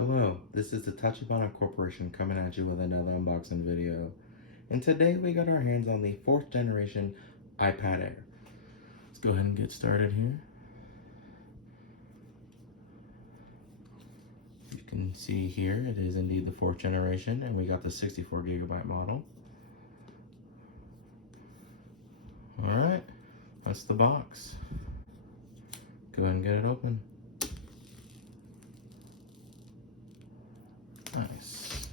Hello, this is the Tachibana Corporation coming at you with another unboxing video. And today we got our hands on the 4th generation iPad Air. Let's go ahead and get started here. You can see here it is indeed the 4th generation, and we got the 64GB model. Alright, that's the box. Go ahead and get it open. Nice.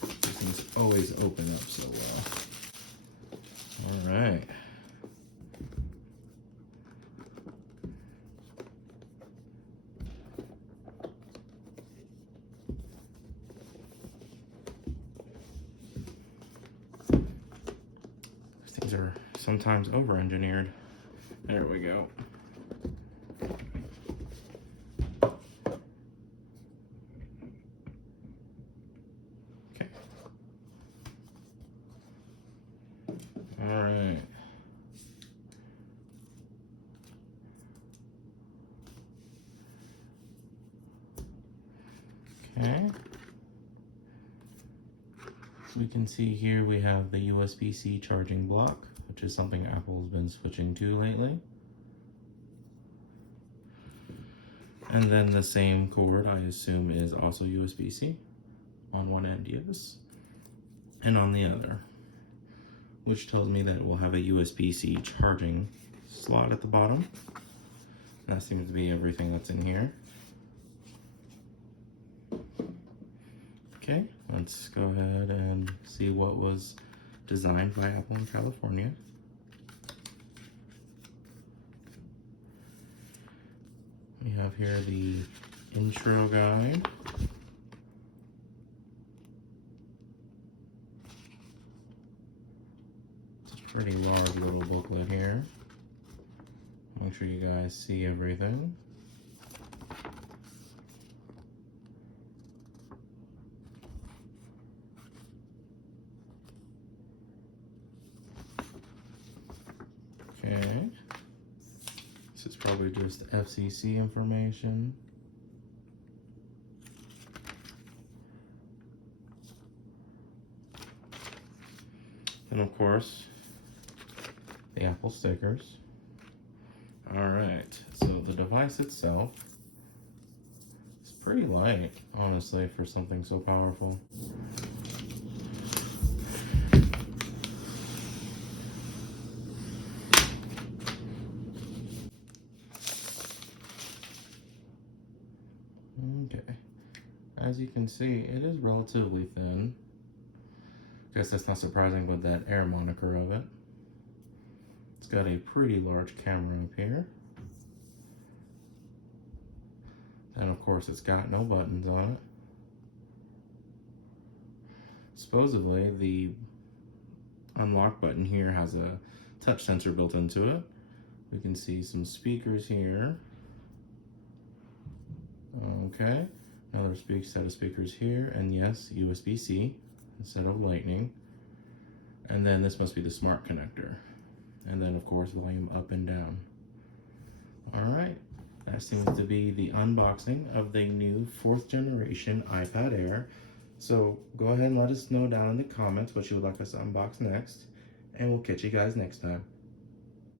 These things always open up so well. Alright. These things are sometimes over-engineered. There we go. All right. Okay. We can see here we have the USB-C charging block, which is something Apple's been switching to lately. And then the same cord, I assume, is also USB-C on one end, yes, and on the other, which tells me that it will have a USB-C charging slot at the bottom. That seems to be everything that's in here. Okay, let's go ahead and see what was designed by Apple in California. We have here the intro guide. Pretty large little booklet here. Make sure you guys see everything. Okay. This is probably just FCC information. And of course, the Apple stickers. Alright, so the device itself is pretty light, honestly, for something so powerful. Okay, as you can see, it is relatively thin. Guess that's not surprising with that Air moniker of it. It's got a pretty large camera up here. And of course it's got no buttons on it. Supposedly the unlock button here has a touch sensor built into it. We can see some speakers here. Okay, another set of speakers here, and yes, USB-C instead of Lightning. And then this must be the smart connector. And then of course volume up and down. Alright, that seems to be the unboxing of the new 4th generation iPad Air. So go ahead and let us know down in the comments what you would like us to unbox next, and we'll catch you guys next time.